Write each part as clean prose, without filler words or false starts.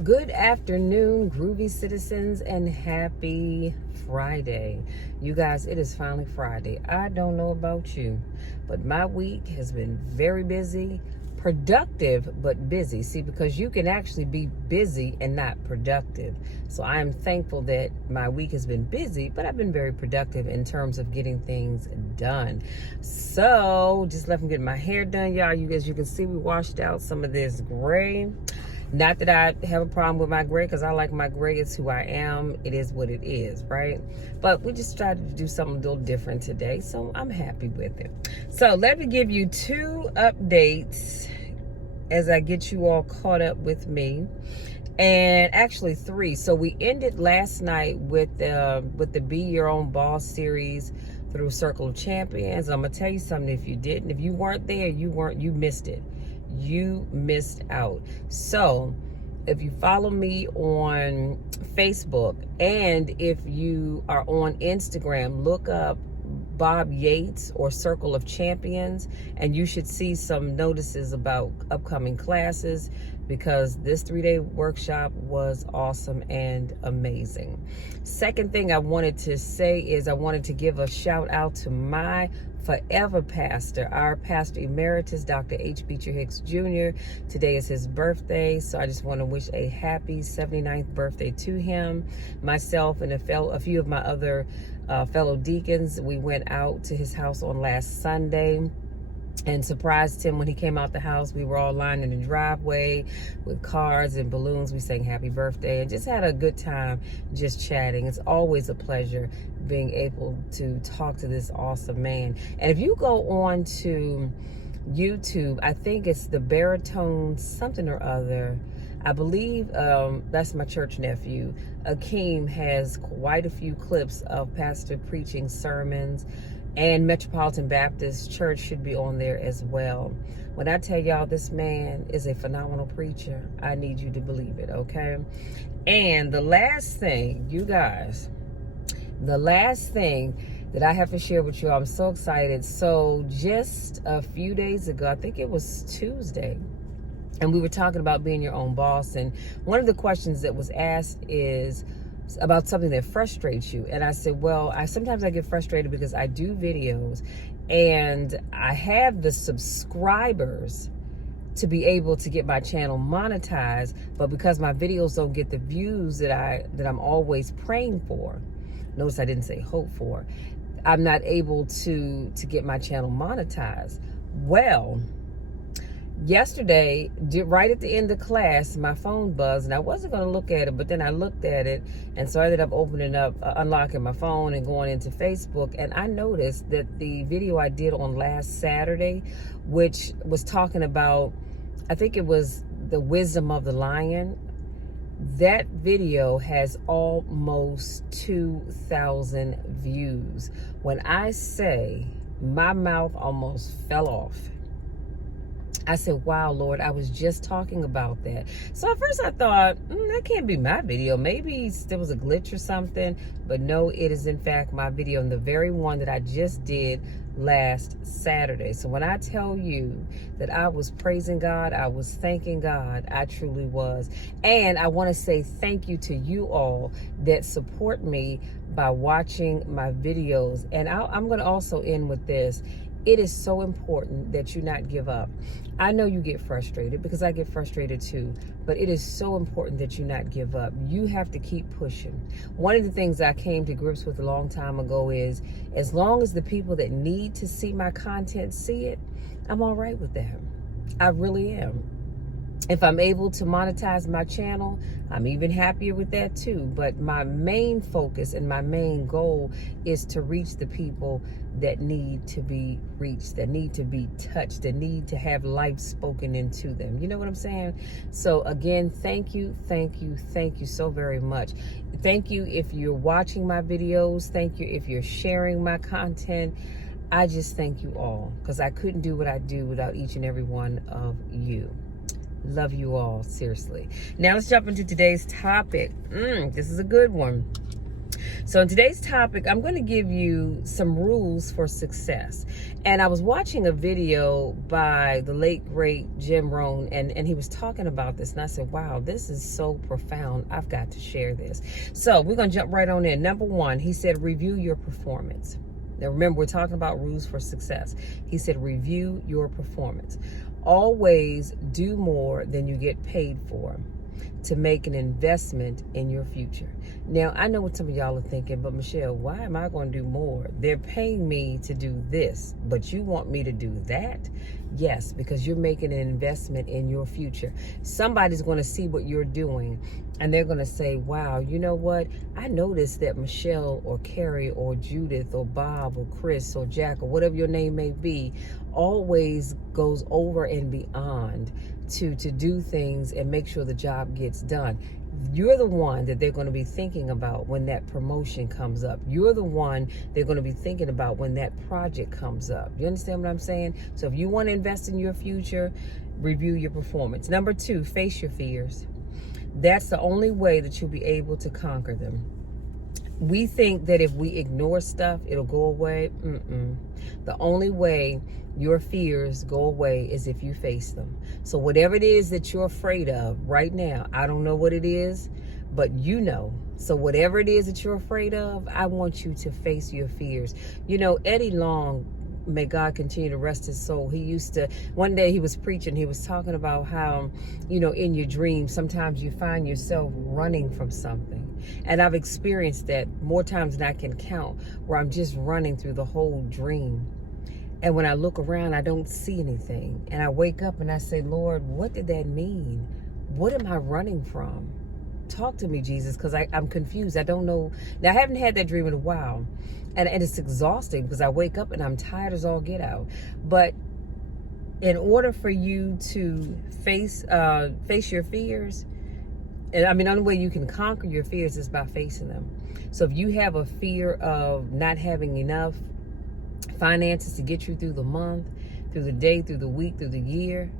Good afternoon, groovy citizens, and happy Friday. You guys, it is finally Friday. I don't know about you, but my week has been very busy, productive, but busy. See, because you can actually be busy and not productive. So I am thankful that my week has been busy, but I've been very productive in terms of getting things done. So just left me getting my hair done, y'all. As you can see, we washed out some of this gray. Not that I have a problem with my gray, because I like my gray. It's who I am. It is what it is, right? But we just tried to do something a little different today, so I'm happy with it. So let me give you 2 updates as I get you all caught up with me. And actually 3. So we ended last night with the Be Your Own Boss series through Circle of Champions. I'm gonna tell you something. If you didn't, if you weren't there, you missed it. You missed out. So if you follow me on Facebook, and if you are on Instagram, look up Bob Yates or Circle of Champions, and you should see some notices about upcoming classes, because this 3-day workshop was awesome and amazing. Second thing I wanted to say is I wanted to give a shout out to my forever pastor, our pastor emeritus, Dr. H. Beecher Hicks Jr. Today is his birthday, so I just want to wish a happy 79th birthday to him. Myself and a few of my other fellow deacons, we went out to his house on last Sunday and surprised him when he came out the house. We were all lined in the driveway with cards and balloons. We sang happy birthday and just had a good time just chatting. It's always a pleasure being able to talk to this awesome man. And if you go on to YouTube, I think it's the Baritone something or other. I believe that's my church nephew. Akeem has quite a few clips of pastor preaching sermons, and Metropolitan Baptist Church should be on there as well. When I tell y'all this man is a phenomenal preacher, I need you to believe it, okay? And the last thing, you guys, the last thing that I have to share with you, I'm so excited. So just a few days ago, I think it was Tuesday, and we were talking about being your own boss. And one of the questions that was asked is about something that frustrates you. And I said, well, sometimes I get frustrated because I do videos and I have the subscribers to be able to get my channel monetized, but because my videos don't get the views that I'm always praying for, notice I didn't say hope for, I'm not able to get my channel monetized. Well, yesterday, right at the end of class, my phone buzzed, and I wasn't going to look at it, but then I looked at it, and so I ended up unlocking my phone and going into Facebook, and I noticed that the video I did on last Saturday, which was talking about, I think it was the wisdom of the lion, that video has almost 2,000 views. When I say my mouth almost fell off, I said, wow, Lord, I was just talking about that. So at first I thought, that can't be my video. Maybe there was a glitch or something. But no, it is in fact my video, and the very one that I just did last Saturday. So when I tell you that I was praising God, I was thanking God, I truly was. And I want to say thank you to you all that support me by watching my videos. And I'm going to also end with this. It is so important that you not give up. I know you get frustrated, because I get frustrated too, but it is so important that you not give up. You have to keep pushing. One of the things I came to grips with a long time ago is, as long as the people that need to see my content see it, I'm all right with that. I really am. If I'm able to monetize my channel, I'm even happier with that too. But my main focus and my main goal is to reach the people that need to be reached, that need to be touched, that need to have life spoken into them. You know what I'm saying? So again, thank you so very much. Thank you if you're watching my videos. Thank you if you're sharing my content. I just thank you all, because I couldn't do what I do without each and every one of you. Love you all, seriously. Now let's jump into today's topic. This is a good one. So in today's topic, I'm going to give you some rules for success. And I was watching a video by the late, great Jim Rohn, and he was talking about this. And I said, wow, this is so profound. I've got to share this. So we're going to jump right on in. Number one, he said, review your performance. Now, remember, we're talking about rules for success. He said, review your performance. Always do more than you get paid for to make an investment in your future. Now, I know what some of y'all are thinking, but Michelle, why am I going to do more? They're paying me to do this, but you want me to do that? Yes, because you're making an investment in your future. Somebody's going to see what you're doing, and they're going to say, wow, you know what? I noticed that Michelle or Carrie or Judith or Bob or Chris or Jack or whatever your name may be always goes over and beyond to do things and make sure the job gets done. You're the one that they're going to be thinking about when that promotion comes up. You're the one they're going to be thinking about when that project comes up. You understand what I'm saying? So if you want to invest in your future, review your performance. Number two, face your fears. That's the only way that you'll be able to conquer them. We think that if we ignore stuff, it'll go away. The only way your fears go away is if you face them. So whatever it is that you're afraid of right now, I don't know what it is, but you know. So whatever it is that you're afraid of, I want you to face your fears. You know, Eddie Long, may God continue to rest his soul. He used to, one day he was preaching, he was talking about how, you know, in your dreams, sometimes you find yourself running from something. And I've experienced that more times than I can count, where I'm just running through the whole dream. And when I look around, I don't see anything. And I wake up and I say, Lord, what did that mean? What am I running from? Talk to me, Jesus, because I'm confused. I don't know. Now, I haven't had that dream in a while. And it's exhausting because I wake up and I'm tired as all get out. But in order for you to face your fears, and I mean, the only way you can conquer your fears is by facing them. So if you have a fear of not having enough finances to get you through the month, through the day, through the week, through the year,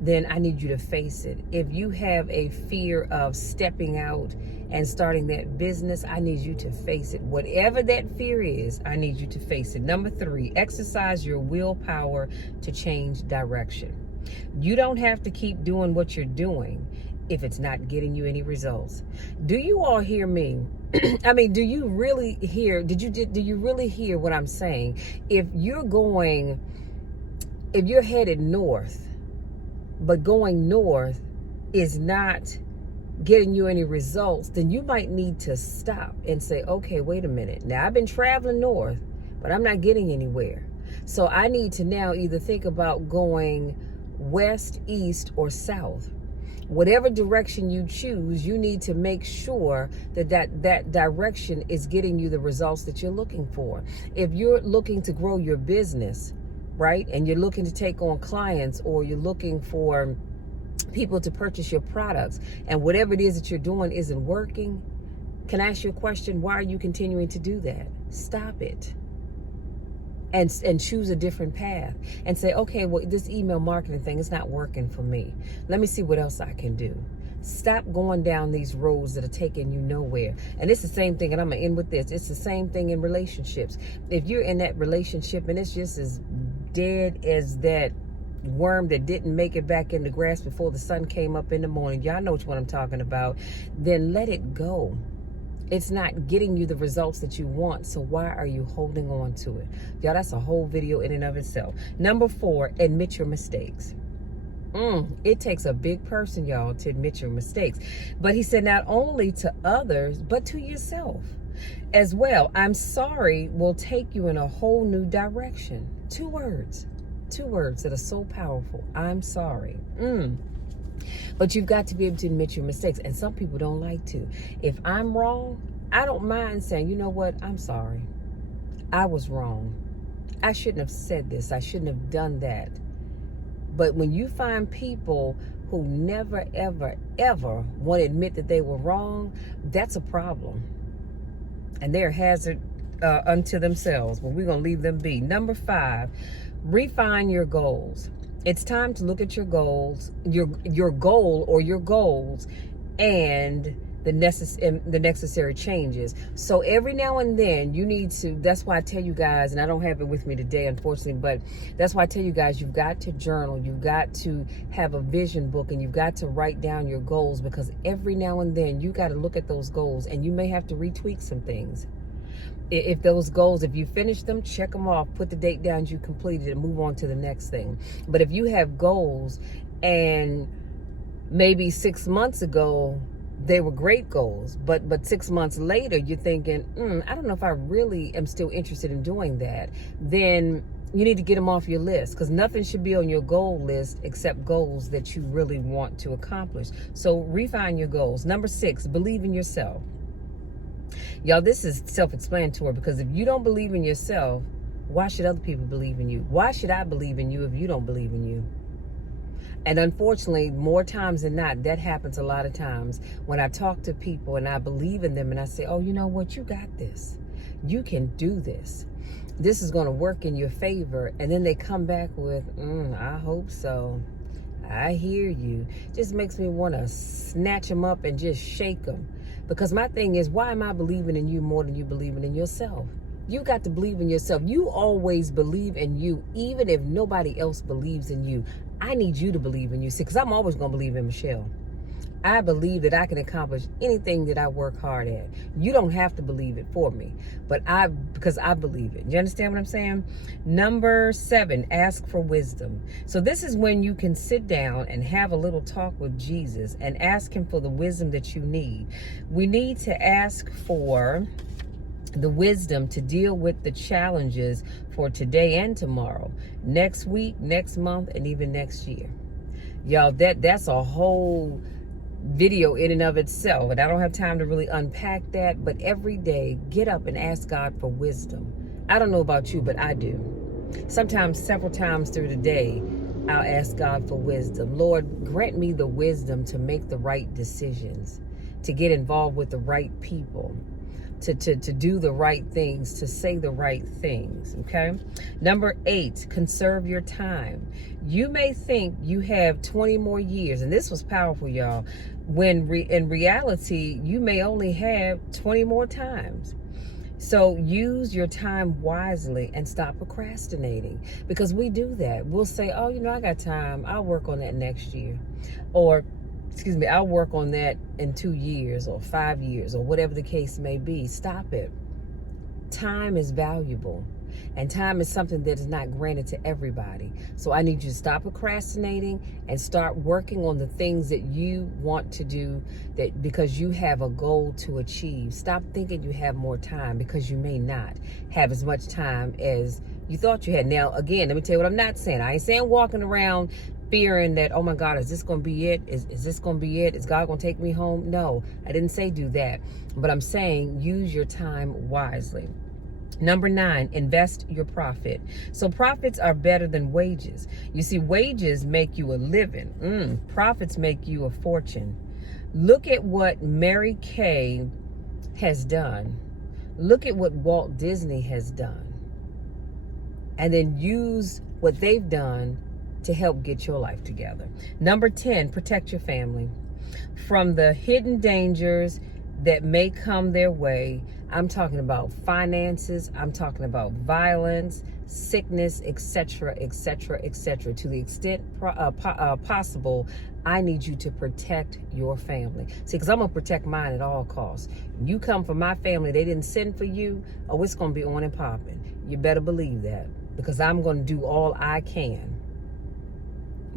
then I need you to face it. If you have a fear of stepping out and starting that business, I need you to face it. Whatever that fear is, I need you to face it. Number three, exercise your willpower to change direction. You don't have to keep doing what you're doing if it's not getting you any results. Do you all hear me? I mean, do you really hear, do you really hear what I'm saying? If you're headed north, but going north is not getting you any results, then you might need to stop and say, okay, wait a minute. Now I've been traveling north, but I'm not getting anywhere. So I need to now either think about going west, east, or south. Whatever direction you choose, you need to make sure that direction is getting you the results that you're looking for. If you're looking to grow your business, right, and you're looking to take on clients, or you're looking for people to purchase your products, and whatever it is that you're doing isn't working, can I ask you a question? Why are you continuing to do that? Stop it. And choose a different path and say, okay, well, this email marketing thing is not working for me. Let me see what else I can do. Stop going down these roads that are taking you nowhere. And it's the same thing, and I'm going to end with this. It's the same thing in relationships. If you're in that relationship and it's just as dead as that worm that didn't make it back in the grass before the sun came up in the morning, y'all know what I'm talking about, then let it go. It's not getting you the results that you want, so why are you holding on to it? Y'all, that's a whole video in and of itself. Number four, admit your mistakes. It takes a big person, y'all, to admit your mistakes. But he said not only to others, but to yourself as well. I'm sorry will take you in a whole new direction. Two words that are so powerful. I'm sorry. But you've got to be able to admit your mistakes. And some people don't like to. If I'm wrong, I don't mind saying, you know what? I'm sorry. I was wrong. I shouldn't have said this. I shouldn't have done that. But when you find people who never, ever, ever want to admit that they were wrong, that's a problem. And they're a hazard unto themselves. But we're going to leave them be. Number five, refine your goals. It's time to look at your goals, your goal or your goals, and the necessary changes. So every now and then you need to, that's why I tell you guys, and I don't have it with me today, unfortunately, but that's why I tell you guys, you've got to journal, you've got to have a vision book, and you've got to write down your goals, because every now and then you got to look at those goals, and you may have to retweak some things. If those goals, if you finish them, check them off, put the date down you completed, and move on to the next thing. But if you have goals and maybe 6 months ago they were great goals, but 6 months later you're thinking, I don't know if I really am still interested in doing that, then you need to get them off your list, because nothing should be on your goal list except goals that you really want to accomplish. So refine your goals. Number 6, believe in yourself. Y'all, this is self-explanatory, because if you don't believe in yourself, why should other people believe in you? Why should I believe in you if you don't believe in you? And unfortunately, more times than not, that happens a lot of times when I talk to people and I believe in them and I say, oh, you know what? You got this. You can do this. This is going to work in your favor. And then they come back with, I hope so. I hear you. Just makes me want to snatch them up and just shake them. Because my thing is, why am I believing in you more than you believing in yourself? You got to believe in yourself. You always believe in you, even if nobody else believes in you. I need you to believe in you. See, because I'm always going to believe in Michelle. I believe that I can accomplish anything that I work hard at. You don't have to believe it for me, because I believe it. You understand what I'm saying? Number 7, ask for wisdom. So this is when you can sit down and have a little talk with Jesus and ask him for the wisdom that you need. We need to ask for the wisdom to deal with the challenges for today and tomorrow, next week, next month, and even next year. Y'all, that's a whole video in and of itself, and I don't have time to really unpack that. But every day, get up and ask God for wisdom. I don't know about you, but I do. Sometimes, several times through the day, I'll ask God for wisdom. Lord, grant me the wisdom to make the right decisions, to get involved with the right people, to do the right things, to say the right things, okay? Number 8, conserve your time. You may think you have 20 more years, and this was powerful, y'all, when in reality, you may only have 20 more times. So use your time wisely and stop procrastinating, because we do that. We'll say, oh, I got time. I'll work on that next year. Or I'll work on that in 2 years or 5 years or whatever the case may be. Stop it. Time is valuable, and time is something that is not granted to everybody. So I need you to stop procrastinating and start working on the things that you want to do, that because you have a goal to achieve. Stop thinking you have more time, because you may not have as much time as you thought you had. Now, again, let me tell you what I'm not saying. I ain't saying walking around fearing that, oh my God, is this going to be it? Is this going to be it? Is God going to take me home? No, I didn't say do that. But I'm saying use your time wisely. Number 9, invest your profit. So profits are better than wages. You see, wages make you a living. Profits make you a fortune. Look at what Mary Kay has done. Look at what Walt Disney has done. And then use what they've done to help get your life together. Number 10, protect your family from the hidden dangers that may come their way. I'm talking about finances. I'm talking about violence, sickness, etc., etc., etc. To the extent possible, I need you to protect your family. See, because I'm going to protect mine at all costs. You come from my family, they didn't send for you, oh, it's going to be on and popping. You better believe that, because I'm going to do all I can,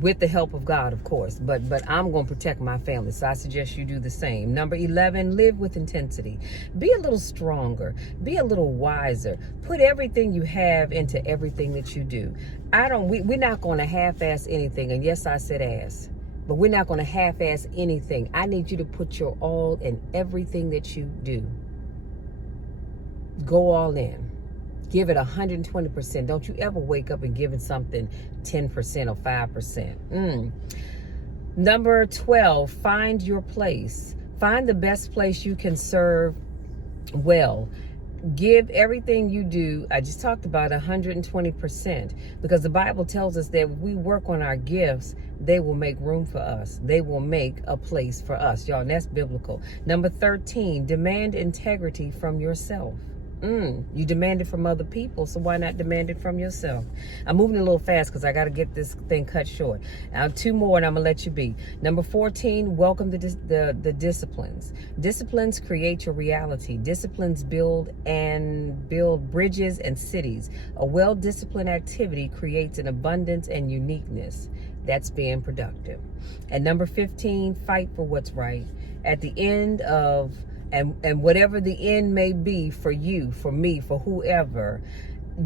with the help of God, of course, but I'm going to protect my family. So I suggest you do the same. Number 11, live with intensity. Be a little stronger. Be a little wiser. Put everything you have into everything that you do. We're not going to half-ass anything. And yes, I said ass, but we're not going to half-ass anything. I need you to put your all in everything that you do. Go all in. Give it 120%. Don't you ever wake up and give it something 10% or 5%. Number 12, find your place. Find the best place you can serve well. Give everything you do. I just talked about 120%, because the Bible tells us that if we work on our gifts, they will make room for us. They will make a place for us, y'all. And that's biblical. Number 13, demand integrity from yourself. You demand it from other people, so why not demand it from yourself? I'm moving a little fast because I got to get this thing cut short. Now, 2 more and I'm going to let you be. Number 14, welcome the disciplines. Disciplines create your reality. Disciplines build bridges and cities. A well-disciplined activity creates an abundance and uniqueness. That's being productive. And number 15, fight for what's right. At the end of And whatever the end may be for you, for me, for whoever,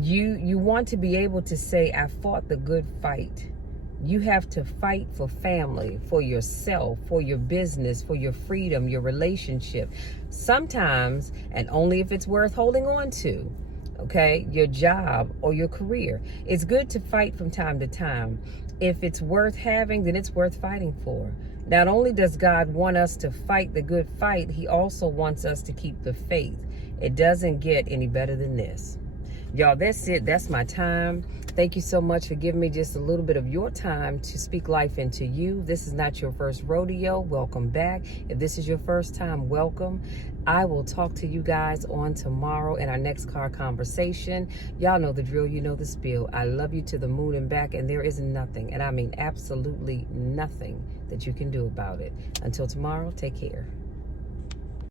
you want to be able to say, I fought the good fight. You have to fight for family, for yourself, for your business, for your freedom, your relationship. Sometimes, and only if it's worth holding on to, okay, your job or your career. It's good to fight from time to time. If it's worth having, then it's worth fighting for. Not only does God want us to fight the good fight, he also wants us to keep the faith. It doesn't get any better than this. Y'all, that's it. That's my time. Thank you so much for giving me just a little bit of your time to speak life into you. This is not your first rodeo. Welcome back. If this is your first time, welcome. I will talk to you guys on tomorrow in our next car conversation. Y'all know the drill. You know the spiel. I love you to the moon and back, and there is nothing, and I mean absolutely nothing, that you can do about it. Until tomorrow, take care.